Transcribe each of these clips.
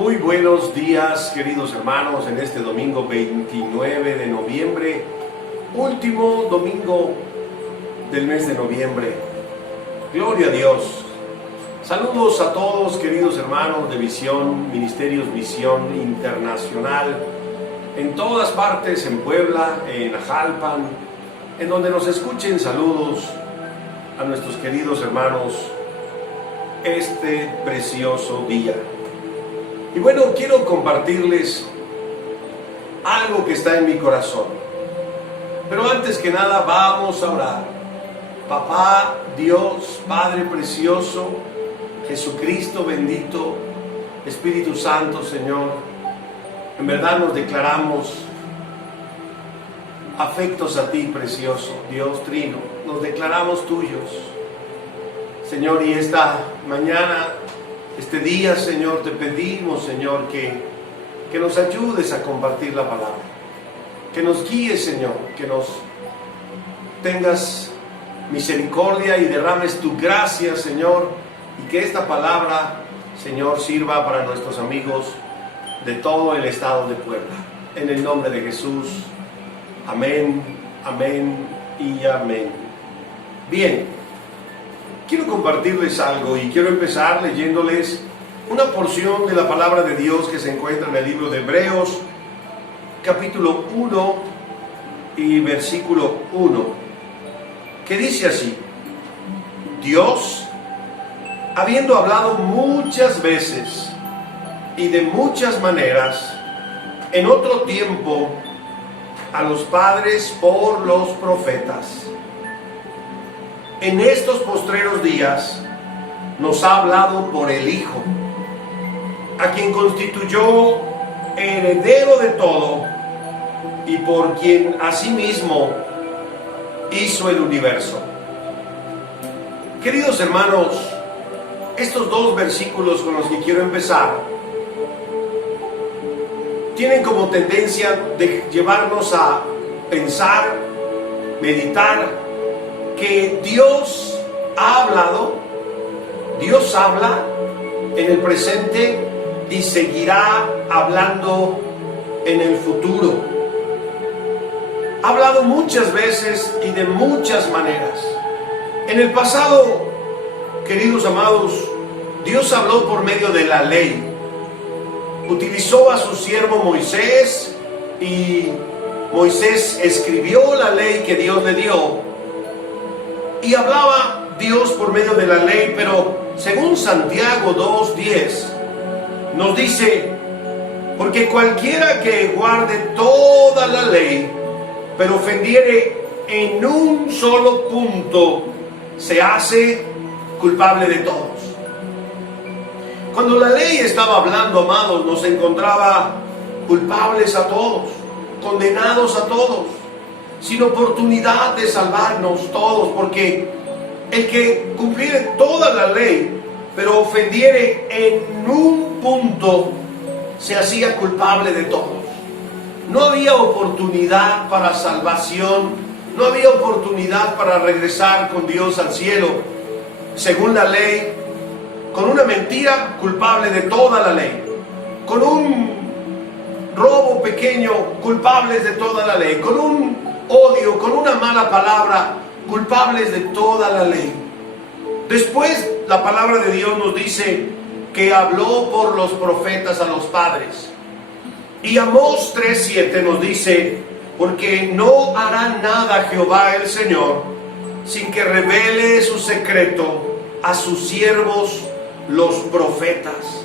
Muy buenos días, queridos hermanos, en este domingo 29 de noviembre, último domingo del mes de noviembre. Gloria a Dios. Saludos a todos, queridos hermanos de Visión, Ministerios Visión Internacional, en todas partes, en Puebla, en Ajalpan, en donde nos escuchen. Saludos a nuestros queridos hermanos este precioso día. Y bueno, quiero compartirles algo que está en mi corazón. Pero antes que nada vamos a orar. Papá, Dios, Padre precioso, Jesucristo bendito, Espíritu Santo, Señor, en verdad nos declaramos afectos a ti, precioso Dios Trino. Nos declaramos tuyos, Señor, y esta mañana, este día, Señor, te pedimos, Señor, que nos ayudes a compartir la palabra, que nos guíes, Señor, que nos tengas misericordia y derrames tu gracia, Señor, y que esta palabra, Señor, sirva para nuestros amigos de todo el estado de Puebla. En el nombre de Jesús, amén, amén y amén. Bien. Quiero compartirles algo y quiero empezar leyéndoles una porción de la palabra de Dios que se encuentra en el libro de Hebreos, capítulo 1 y versículo 1, que dice así: Dios, habiendo hablado muchas veces y de muchas maneras en otro tiempo a los padres por los profetas, en estos postreros días nos ha hablado por el Hijo, a quien constituyó heredero de todo y por quien asimismo hizo el universo. Queridos hermanos, estos dos versículos con los que quiero empezar tienen como tendencia de llevarnos a pensar, meditar, que Dios ha hablado, Dios habla en el presente y seguirá hablando en el futuro. Ha hablado muchas veces y de muchas maneras. En el pasado, queridos amados, Dios habló por medio de la ley. Utilizó a su siervo Moisés y Moisés escribió la ley que Dios le dio. Y hablaba Dios por medio de la ley, pero según Santiago 2:10 nos dice: porque cualquiera que guarde toda la ley, pero ofendiere en un solo punto, se hace culpable de todos. Cuando la ley estaba hablando, amados, nos encontraba culpables a todos, condenados a todos, sin oportunidad de salvarnos todos, porque el que cumpliere toda la ley, pero ofendiere en un punto, se hacía culpable de todos. No había oportunidad para salvación, no había oportunidad para regresar con Dios al cielo. Según la ley, con una mentira, culpable de toda la ley. Con un robo pequeño, culpables de toda la ley. Con un odio, con una mala palabra, culpables de toda la ley. Después la palabra de Dios nos dice que habló por los profetas a los padres. Y Amós 3:7 nos dice: porque no hará nada Jehová el Señor sin que revele su secreto a sus siervos los profetas.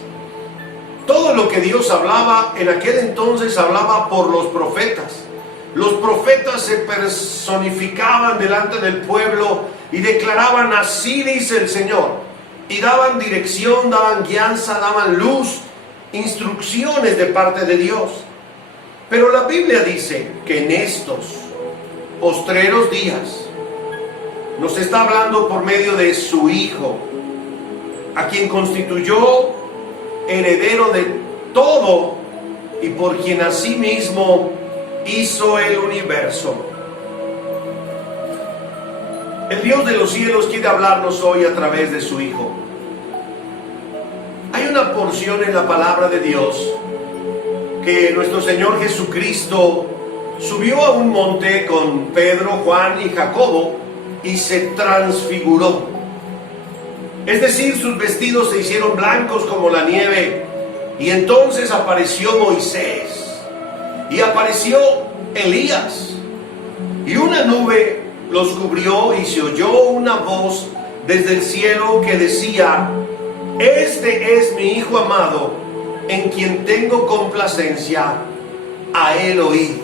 Todo lo que Dios hablaba en aquel entonces hablaba por los profetas. Los profetas se personificaban delante del pueblo y declaraban: así dice el Señor, y daban dirección, daban guianza, daban luz, instrucciones de parte de Dios. Pero la Biblia dice que en estos postreros días nos está hablando por medio de su Hijo, a quien constituyó heredero de todo y por quien asimismo hizo el universo. El Dios de los cielos quiere hablarnos hoy a través de su Hijo. Hay una porción en la palabra de Dios que nuestro Señor Jesucristo subió a un monte con Pedro, Juan y Jacobo y se transfiguró. Es decir, sus vestidos se hicieron blancos como la nieve, y entonces apareció Moisés y apareció Elías, y una nube los cubrió y se oyó una voz desde el cielo que decía: este es mi Hijo amado, en quien tengo complacencia, a él oíd.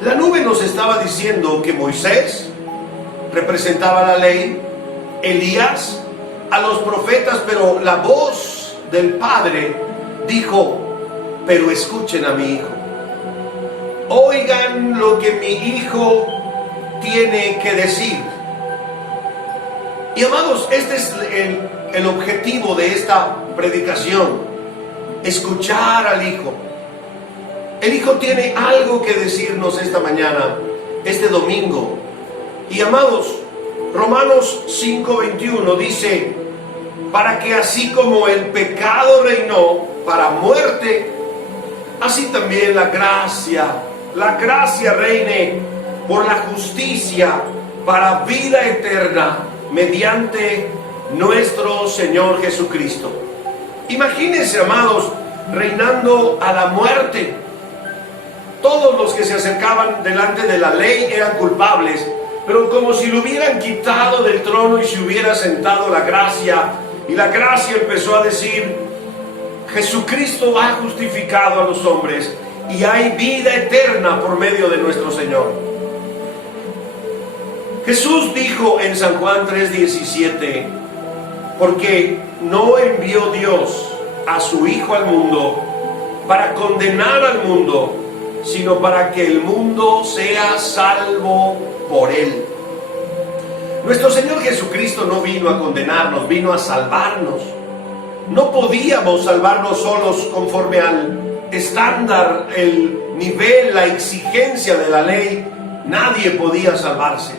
La nube nos estaba diciendo que Moisés representaba la ley, Elías a los profetas, pero la voz del Padre dijo: pero escuchen a mi hijo, oigan lo que mi hijo tiene que decir. Y amados, este es el objetivo de esta predicación: escuchar al Hijo. El Hijo tiene algo que decirnos esta mañana, este domingo. Y amados, Romanos 5:21 dice: para que así como el pecado reinó para muerte, así también la gracia reine por la justicia para vida eterna mediante nuestro Señor Jesucristo. Imagínense, amados, reinando a la muerte. Todos los que se acercaban delante de la ley eran culpables, pero como si lo hubieran quitado del trono y se hubiera sentado la gracia, y la gracia empezó a decir: Jesucristo ha justificado a los hombres y hay vida eterna por medio de nuestro Señor. Jesús dijo en San Juan 3:17: porque no envió Dios a su Hijo al mundo para condenar al mundo, sino para que el mundo sea salvo por él. Nuestro Señor Jesucristo no vino a condenarnos, vino a salvarnos. No podíamos salvarnos solos conforme al estándar, el nivel, la exigencia de la ley. Nadie podía salvarse.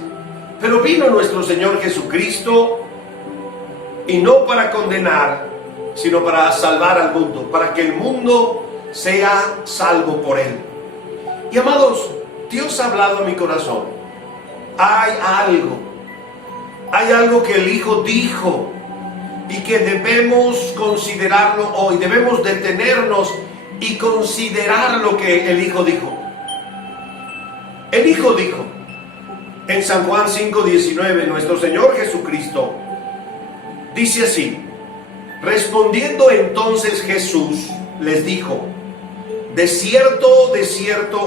Pero vino nuestro Señor Jesucristo, y no para condenar, sino para salvar al mundo, para que el mundo sea salvo por él. Y amados, Dios ha hablado a mi corazón. Hay algo que el Hijo dijo y que debemos considerarlo hoy. Debemos detenernos y considerar lo que el Hijo dijo. El Hijo dijo en San Juan 5:19, nuestro Señor Jesucristo dice así: respondiendo entonces Jesús les dijo: de cierto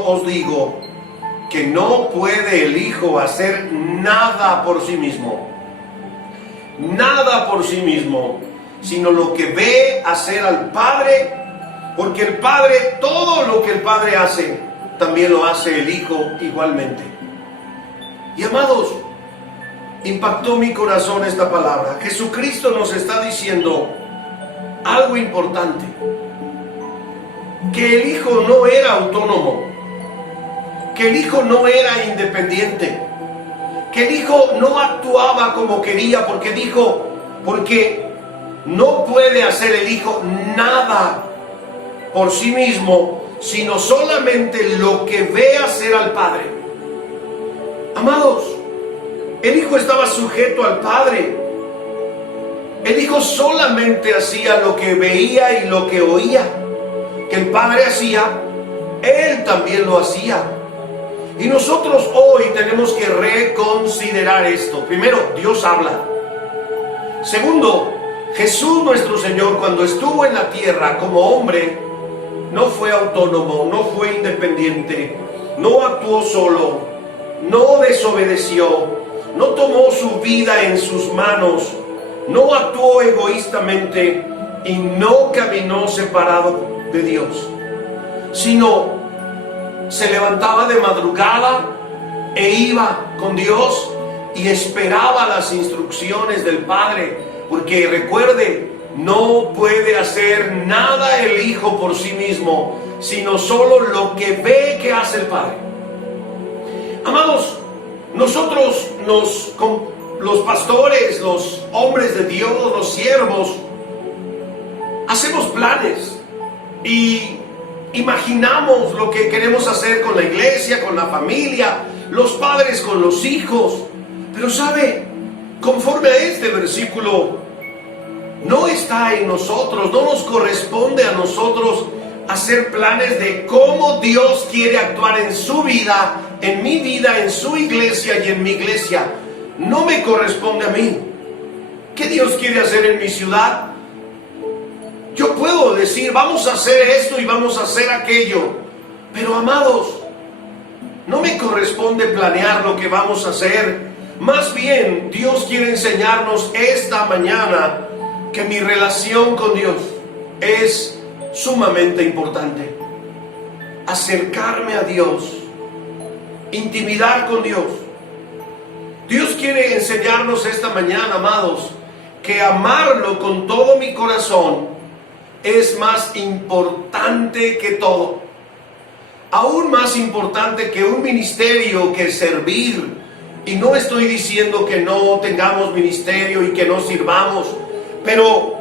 os digo, que no puede el Hijo hacer nada por sí mismo, sino lo que ve hacer al Padre, porque el Padre, todo lo que el Padre hace, también lo hace el Hijo igualmente. Y amados, impactó mi corazón esta palabra. Jesucristo nos está diciendo algo importante: que el Hijo no era autónomo, que el Hijo no era independiente, que el Hijo no actuaba como quería, porque no puede hacer el Hijo nada por sí mismo, sino solamente lo que ve hacer al Padre. Amados, el Hijo estaba sujeto al Padre. El Hijo solamente hacía lo que veía y lo que oía. Que el Padre hacía, Él también lo hacía. Y nosotros hoy tenemos que reconsiderar esto. Primero, Dios habla. Segundo, Jesús nuestro Señor, cuando estuvo en la tierra como hombre, no fue autónomo, no fue independiente, no actuó solo, no desobedeció, no tomó su vida en sus manos, no actuó egoístamente y no caminó separado de Dios, sino se levantaba de madrugada e iba con Dios y esperaba las instrucciones del Padre, porque recuerde, no puede hacer nada el Hijo por sí mismo, sino solo lo que ve que hace el Padre. Amados, nosotros los pastores, los hombres de Dios, los siervos, hacemos planes y imaginamos lo que queremos hacer con la iglesia, con la familia, los padres con los hijos. Pero sabe, conforme a este versículo, no está en nosotros, no nos corresponde a nosotros hacer planes de cómo Dios quiere actuar en su vida, en mi vida, en su iglesia y en mi iglesia. No me corresponde a mí. ¿Qué Dios quiere hacer en mi ciudad? Yo puedo decir, vamos a hacer esto y vamos a hacer aquello. Pero amados, no me corresponde planear lo que vamos a hacer. Más bien, Dios quiere enseñarnos esta mañana que mi relación con Dios es sumamente importante. Acercarme a Dios, intimidar con Dios. Dios quiere enseñarnos esta mañana, amados, que amarlo con todo mi corazón es más importante que todo. Aún más importante que un ministerio, que servir. Y no estoy diciendo que no tengamos ministerio y que no sirvamos, pero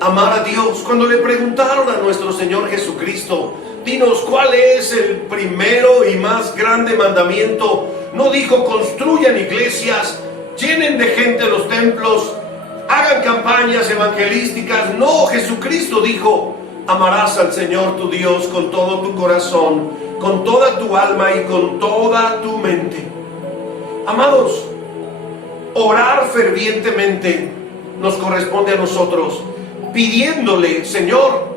amar a Dios. Cuando le preguntaron a nuestro Señor Jesucristo, dinos, ¿cuál es el primero y más grande mandamiento? No dijo, construyan iglesias, llenen de gente los templos, hagan campañas evangelísticas. No, Jesucristo dijo, amarás al Señor tu Dios con todo tu corazón, con toda tu alma y con toda tu mente. Amados, orar fervientemente nos corresponde a nosotros, pidiéndole, Señor,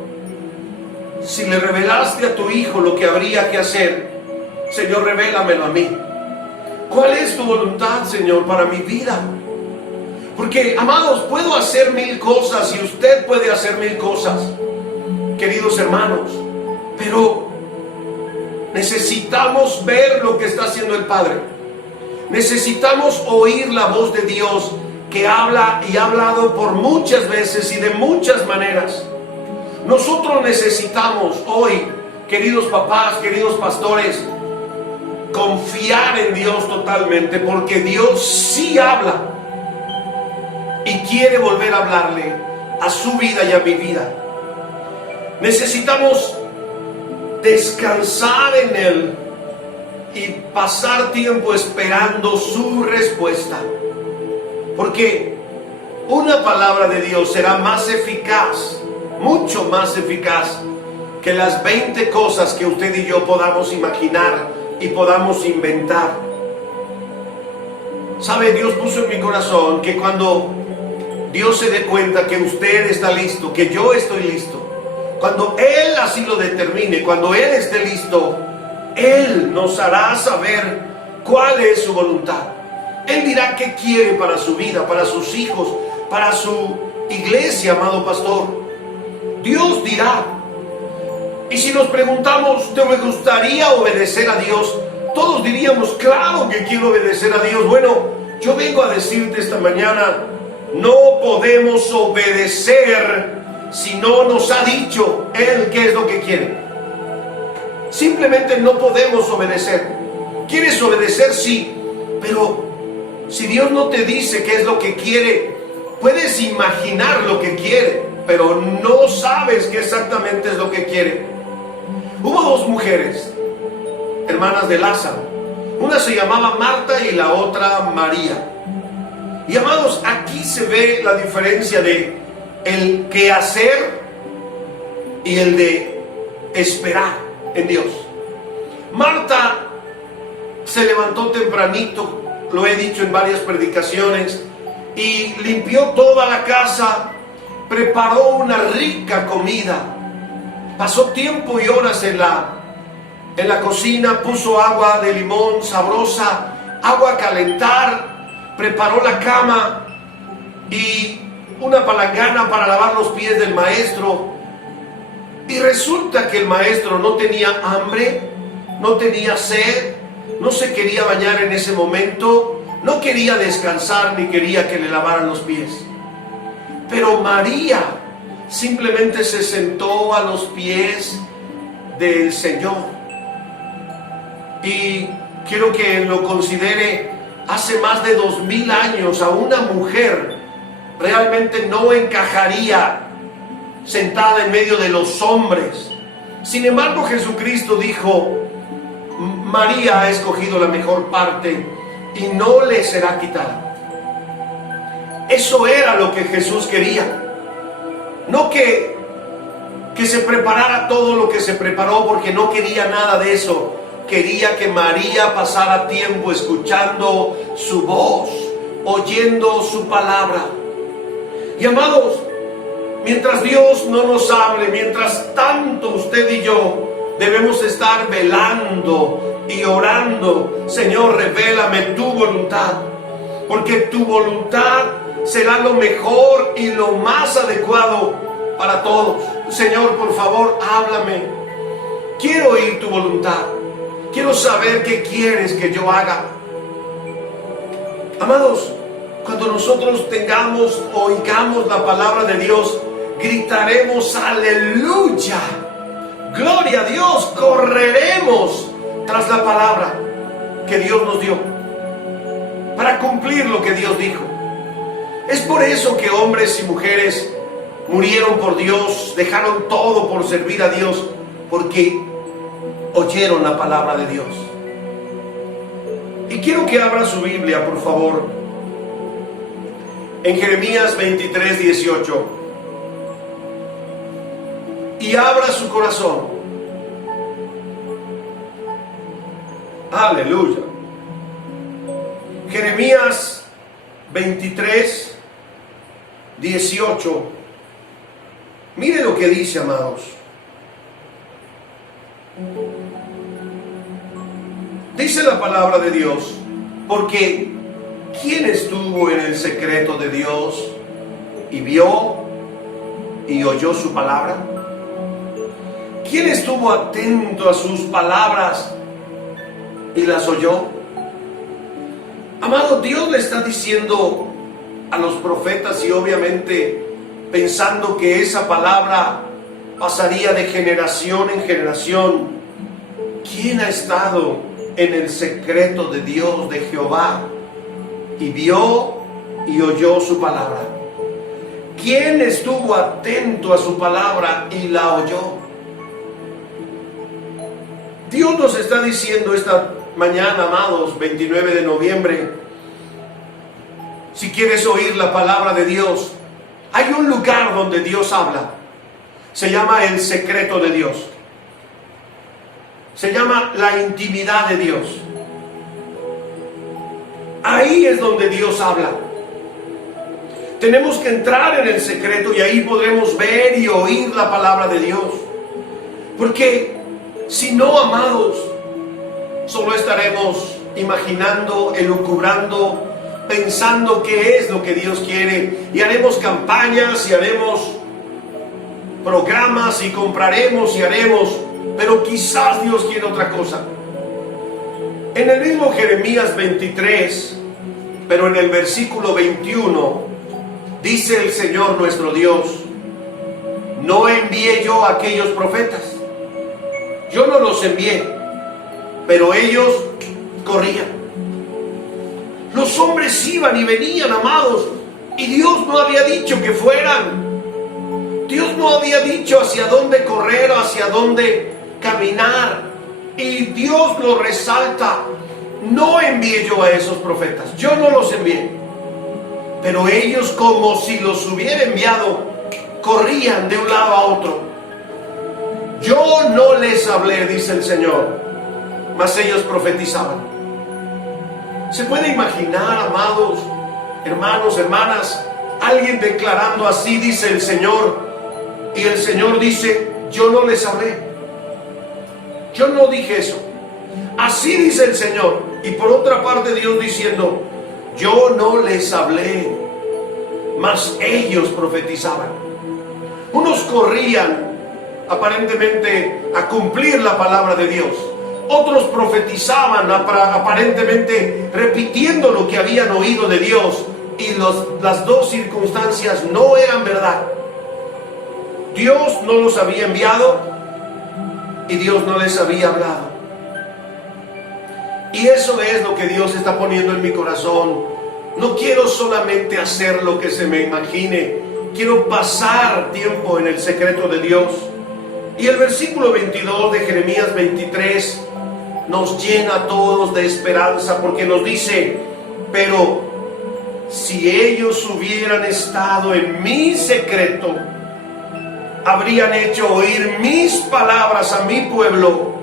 si le revelaste a tu Hijo lo que habría que hacer, Señor, revélamelo a mí. ¿Cuál es tu voluntad, Señor, para mi vida? Porque, amados, puedo hacer 1000 cosas y usted puede hacer 1000 cosas, queridos hermanos, pero necesitamos ver lo que está haciendo el Padre. Necesitamos oír la voz de Dios, que habla y ha hablado por muchas veces y de muchas maneras. Nosotros necesitamos hoy, queridos papás, queridos pastores, confiar en Dios totalmente, porque Dios sí habla y quiere volver a hablarle a su vida y a mi vida. Necesitamos descansar en Él y pasar tiempo esperando su respuesta, porque una palabra de Dios será más eficaz, mucho más eficaz que las 20 cosas que usted y yo podamos imaginar y podamos inventar. Sabe, Dios puso en mi corazón que cuando Dios se dé cuenta que usted está listo, que yo estoy listo, cuando Él así lo determine, cuando Él esté listo, Él nos hará saber cuál es su voluntad. Él dirá qué quiere para su vida, para sus hijos, para su iglesia, amado pastor. Dios dirá. Y si nos preguntamos, ¿te gustaría obedecer a Dios? Todos diríamos, claro que quiero obedecer a Dios. Bueno, yo vengo a decirte esta mañana, no podemos obedecer si no nos ha dicho Él qué es lo que quiere. Simplemente no podemos obedecer. ¿Quieres obedecer? Sí, pero si Dios no te dice qué es lo que quiere, puedes imaginar lo que quiere, pero no sabes qué exactamente es lo que quiere. Hubo 2 mujeres, hermanas de Lázaro. Una se llamaba Marta y la otra María. Y amados, aquí se ve la diferencia de el qué hacer y el de esperar en Dios. Marta se levantó tempranito, lo he dicho en varias predicaciones, y limpió toda la casa, preparó una rica comida, pasó tiempo y horas en la cocina, puso agua de limón sabrosa, agua a calentar, preparó la cama y una palangana para lavar los pies del maestro. Y resulta que el maestro no tenía hambre, no tenía sed, no se quería bañar en ese momento, no quería descansar ni quería que le lavaran los pies. Pero María simplemente se sentó a los pies del Señor. Y quiero que lo considere, hace más de 2000 años a una mujer realmente no encajaría sentada en medio de los hombres. Sin embargo, Jesucristo dijo: María ha escogido la mejor parte y no le será quitada. Eso era lo que Jesús quería. No que se preparara todo lo que se preparó, porque no quería nada de eso. Quería que María pasara tiempo escuchando su voz, oyendo su palabra. Y amados, mientras Dios no nos hable, mientras tanto usted y yo debemos estar velando y orando: Señor, revélame tu voluntad, porque tu voluntad será lo mejor y lo más adecuado para todos. Señor, por favor, háblame. Quiero oír tu voluntad. Quiero saber qué quieres que yo haga. Amados, cuando nosotros oigamos la palabra de Dios, gritaremos aleluya, gloria a Dios. Correremos tras la palabra que Dios nos dio para cumplir lo que Dios dijo. Es por eso que hombres y mujeres murieron por Dios, dejaron todo por servir a Dios, porque oyeron la palabra de Dios. Y quiero que abra su Biblia, por favor, en Jeremías 23, 18. Y abra su corazón. Aleluya. Jeremías 23, 18. Mire lo que dice, amados. Dice la palabra de Dios: porque ¿quién estuvo en el secreto de Dios y vio y oyó su palabra? ¿Quién estuvo atento a sus palabras y las oyó? Amado, Dios le está diciendo a los profetas, y obviamente pensando que esa palabra pasaría de generación en generación: ¿quién ha estado en el secreto de Dios, de Jehová, y vio y oyó su palabra? ¿Quién estuvo atento a su palabra y la oyó? Dios nos está diciendo esta mañana, amados, 29 de noviembre, si quieres oír la palabra de Dios, hay un lugar donde Dios habla. Se llama el secreto de Dios. Se llama la intimidad de Dios. Ahí es donde Dios habla. Tenemos que entrar en el secreto y ahí podremos ver y oír la palabra de Dios. Porque si no, amados, solo estaremos imaginando, elucubrando, pensando qué es lo que Dios quiere, y haremos campañas y haremos programas y compraremos y haremos, pero quizás Dios quiere otra cosa. En el mismo Jeremías 23, pero en el versículo 21, dice el Señor nuestro Dios: no envié yo a aquellos profetas. Yo no los envié, pero ellos corrían. Los hombres iban y venían, amados, y Dios no había dicho que fueran. Dios no había dicho hacia dónde correr o hacia dónde caminar. Y Dios lo resalta: no envié yo a esos profetas, yo no los envié. Pero ellos, como si los hubiera enviado, corrían de un lado a otro. Yo no les hablé, dice el Señor, mas ellos profetizaban. ¿Se puede imaginar, amados, hermanos, hermanas, alguien declarando así, dice el Señor, y el Señor dice: yo no les hablé, yo no dije eso? Así dice el Señor. Y por otra parte, Dios diciendo: yo no les hablé, mas ellos profetizaban. Unos corrían aparentemente a cumplir la palabra de Dios, otros profetizaban aparentemente repitiendo lo que habían oído de Dios, y las dos circunstancias no eran verdad. Dios no los había enviado y Dios no les había hablado. Y eso es lo que Dios está poniendo en mi corazón. No quiero solamente hacer lo que se me imagine quiero pasar tiempo en el secreto de Dios. Y el versículo 22 de Jeremías 23 nos llena a todos de esperanza, porque nos dice: pero si ellos hubieran estado en mi secreto, habrían hecho oír mis palabras a mi pueblo,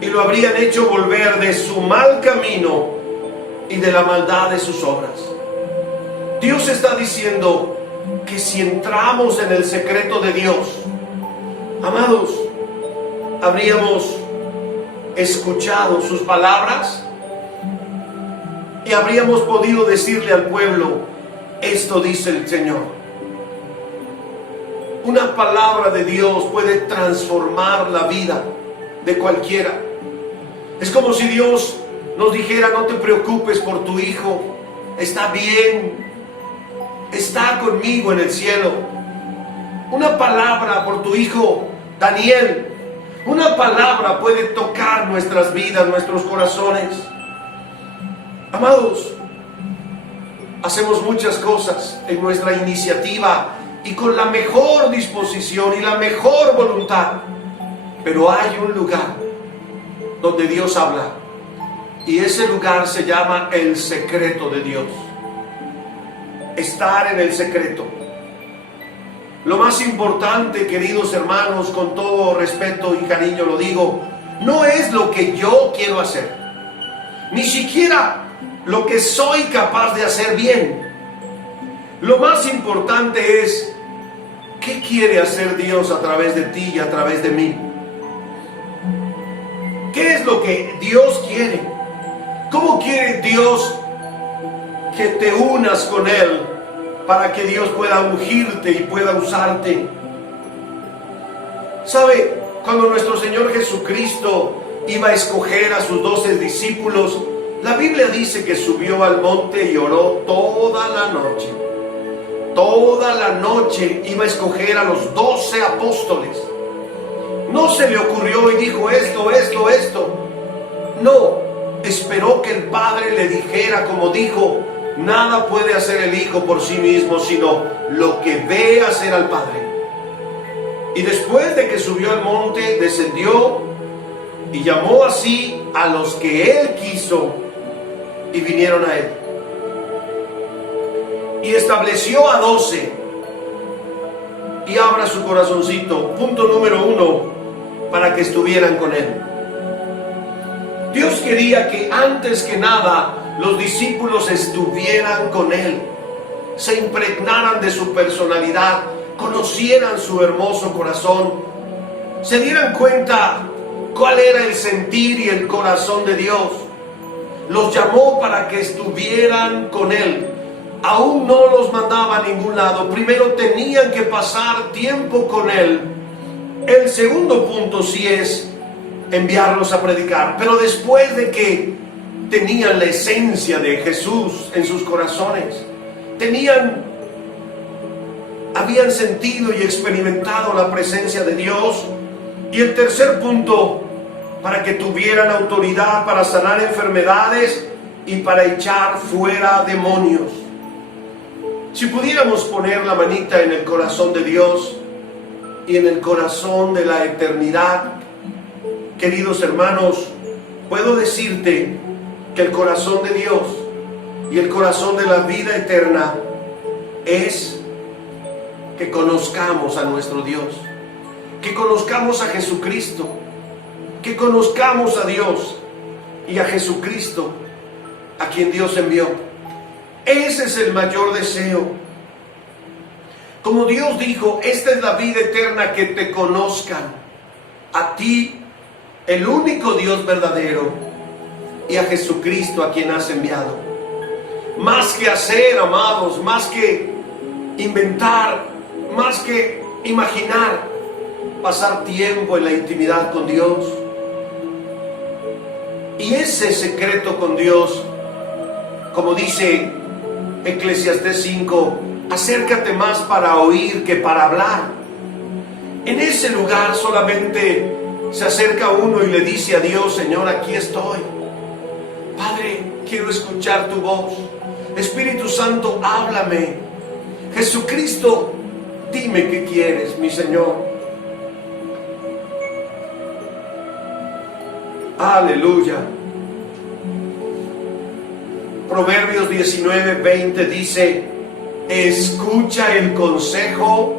y lo habrían hecho volver de su mal camino y de la maldad de sus obras. Dios está diciendo que si entramos en el secreto de Dios, amados, habríamos escuchado sus palabras y habríamos podido decirle al pueblo: esto dice el Señor. Una palabra de Dios puede transformar la vida de cualquiera. Es como si Dios nos dijera: no te preocupes por tu hijo, está bien, está conmigo en el cielo. Una palabra por tu hijo Daniel, una palabra puede tocar nuestras vidas, nuestros corazones. Amados, hacemos muchas cosas en nuestra iniciativa y con la mejor disposición y la mejor voluntad, pero hay un lugar donde Dios habla, y ese lugar se llama el secreto de Dios. Estar en el secreto. Lo más importante, queridos hermanos, con todo respeto y cariño lo digo, no es lo que yo quiero hacer, ni siquiera lo que soy capaz de hacer bien. Lo más importante es: ¿qué quiere hacer Dios a través de ti y a través de mí? ¿Qué es lo que Dios quiere? ¿Cómo quiere Dios que te unas con Él para que Dios pueda ungirte y pueda usarte? ¿Sabe? Cuando nuestro Señor Jesucristo iba a escoger a sus 12 discípulos, la Biblia dice que subió al monte y oró toda la noche. Toda la noche iba a escoger a los 12 apóstoles. No se le ocurrió y dijo esto. No, esperó que el Padre le dijera, como dijo: nada puede hacer el Hijo por sí mismo, sino lo que ve hacer al Padre. Y después de que subió al monte, descendió y llamó así a los que Él quiso, y vinieron a Él. Y estableció a 12. Y abra su corazoncito. Punto número 1, para que estuvieran con Él. Dios quería que antes que nada los discípulos estuvieran con Él, se impregnaran de su personalidad, conocieran su hermoso corazón, se dieran cuenta cuál era el sentir y el corazón de Dios. Los llamó para que estuvieran con Él. Aún no los mandaba a ningún lado. Primero tenían que pasar tiempo con Él. El segundo punto sí es enviarlos a predicar. Pero después de que tenían la esencia de Jesús en sus corazones, habían sentido y experimentado la presencia de Dios. Y el tercer punto, para que tuvieran autoridad para sanar enfermedades y para echar fuera demonios. Si pudiéramos poner la manita en el corazón de Dios y en el corazón de la eternidad, queridos hermanos, puedo decirte que el corazón de Dios y el corazón de la vida eterna es que conozcamos a nuestro Dios, que conozcamos a Jesucristo, que conozcamos a Dios y a Jesucristo, a quien Dios envió. Ese es el mayor deseo. Como Dios dijo: esta es la vida eterna, que te conozcan a ti, el único Dios verdadero, y a Jesucristo, a quien has enviado. Más que hacer, amados, más que inventar, más que imaginar, pasar tiempo en la intimidad con Dios. Y ese secreto con Dios, como dice Eclesiastés 5, acércate más para oír que para hablar. En ese lugar solamente se acerca uno y le dice a Dios: Señor, aquí estoy. Padre, quiero escuchar tu voz. Espíritu Santo, háblame. Jesucristo Dime qué quieres, mi Señor. Aleluya. Proverbios 19:20 dice: escucha el consejo.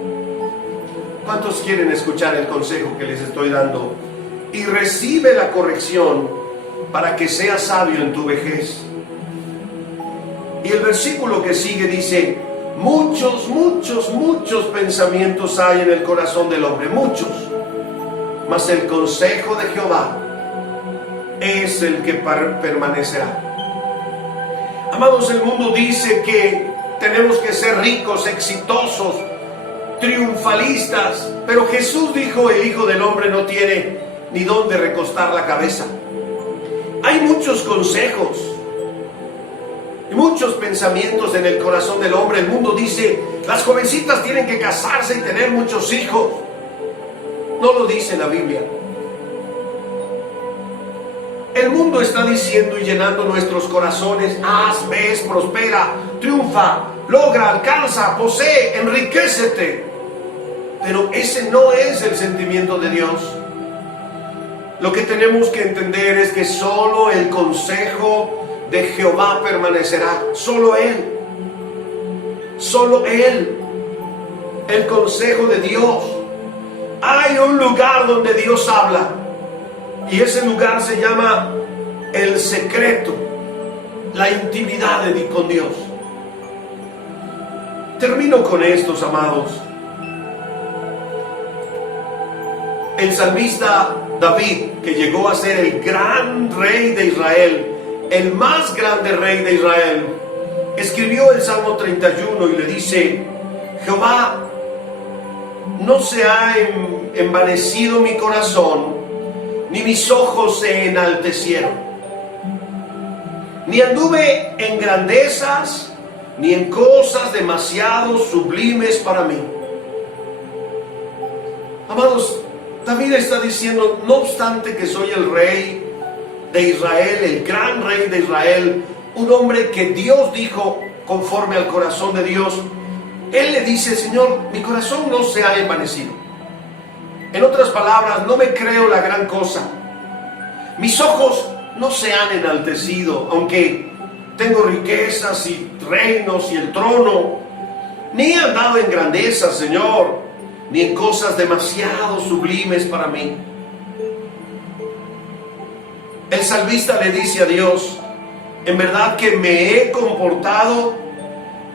¿Cuántos quieren escuchar el consejo que les estoy dando? Y recibe la corrección para que seas sabio en tu vejez. Y el versículo que sigue dice: muchos pensamientos hay en el corazón del hombre, muchos, mas el consejo de Jehová es el que permanecerá. Amados, el mundo dice que tenemos que ser ricos, exitosos, triunfalistas, pero Jesús dijo: el Hijo del Hombre no tiene ni dónde recostar la cabeza. Hay muchos consejos y muchos pensamientos en el corazón del hombre. El mundo dice: las jovencitas tienen que casarse y tener muchos hijos. No lo dice la Biblia. El mundo está diciendo y llenando nuestros corazones: haz, ves, prospera, triunfa, logra, alcanza, posee, enriquécete. Pero ese no es el sentimiento de Dios. Lo que tenemos que entender es que solo el consejo de Jehová permanecerá. Solo Él. Solo Él. El consejo de Dios. Hay un lugar donde Dios habla, y ese lugar se llama el secreto, la intimidad con Dios. Termino con estos, amados. El salmista David, que llegó a ser el gran rey de Israel, el más grande rey de Israel, escribió el Salmo 31 y le dice: Jehová, no se ha envanecido mi corazón, ni mis ojos se enaltecieron, ni anduve en grandezas, ni en cosas demasiado sublimes para mí. Amados, David está diciendo: no obstante que soy el rey de Israel, el gran rey de Israel, un hombre que Dios dijo conforme al corazón de Dios, él le dice: Señor, mi corazón no se ha envanecido. En otras palabras, no me creo la gran cosa. Mis ojos no se han enaltecido, aunque tengo riquezas y reinos y el trono. Ni he andado en grandeza, Señor, ni en cosas demasiado sublimes para mí. El salmista le dice a Dios: en verdad que me he comportado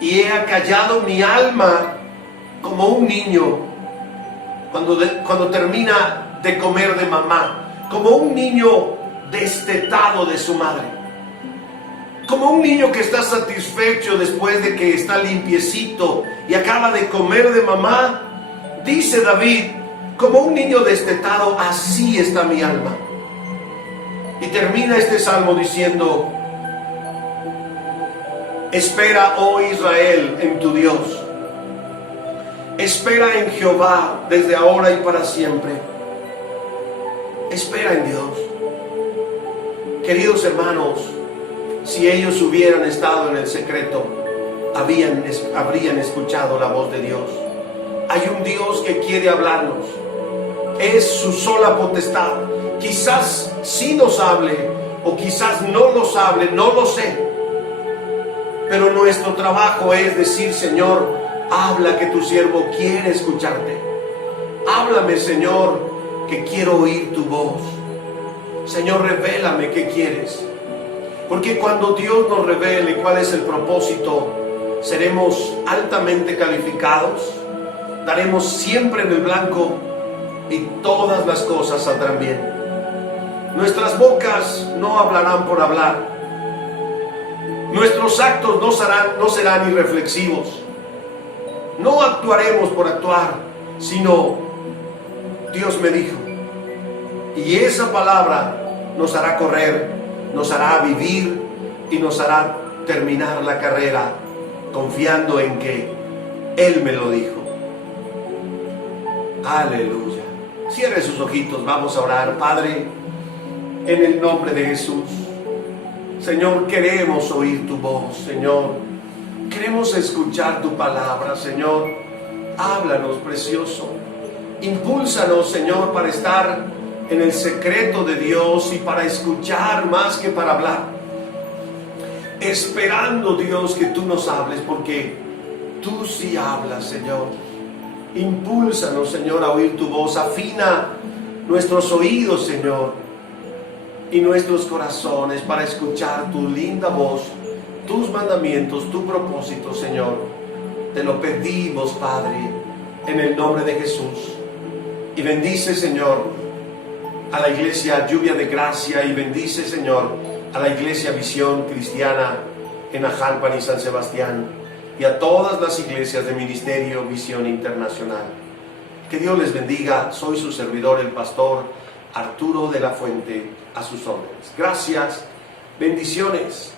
y he acallado mi alma como un niño cuando termina de comer de mamá, como un niño destetado de su madre, como un niño que está satisfecho después de que está limpiecito y acaba de comer de mamá. Dice David: como un niño destetado, así está mi alma. Y termina este salmo diciendo: espera, oh Israel, en tu Dios. Espera en Jehová desde ahora y para siempre. Espera en Dios. Queridos hermanos, si ellos hubieran estado en el secreto, habrían escuchado la voz de Dios. Hay un Dios que quiere hablarnos. Es su sola potestad. Quizás sí nos hable, o quizás no nos hable, no lo sé. Pero nuestro trabajo es decir: Señor, habla, que tu siervo quiere escucharte. Háblame, Señor, que quiero oír tu voz. Señor, revélame qué quieres. Porque cuando Dios nos revele cuál es el propósito, seremos altamente calificados, daremos siempre en el blanco y todas las cosas saldrán bien. Nuestras bocas no hablarán por hablar. Nuestros actos no serán irreflexivos. No actuaremos por actuar, sino Dios me dijo. Y esa palabra nos hará correr, nos hará vivir y nos hará terminar la carrera confiando en que Él me lo dijo. Aleluya. Cierre sus ojitos, vamos a orar. Padre, en el nombre de Jesús, Señor, queremos oír tu voz, Señor. Queremos escuchar tu palabra, Señor. Háblanos, precioso. Impúlsanos, Señor, para estar en el secreto de Dios y para escuchar más que para hablar. Esperando, Dios, que tú nos hables, porque tú sí hablas, Señor. Impúlsanos, Señor, a oír tu voz. Afina nuestros oídos, Señor, y nuestros corazones para escuchar tu linda voz, tus mandamientos, tu propósito, Señor. Te lo pedimos, Padre, en el nombre de Jesús. Y bendice, Señor, a la iglesia Lluvia de Gracia, y bendice, Señor, a la iglesia Visión Cristiana en Ajalpan y San Sebastián, y a todas las iglesias de Ministerio Visión Internacional. Que Dios les bendiga. Soy su servidor, el pastor Arturo de la Fuente, a sus órdenes. Gracias, bendiciones.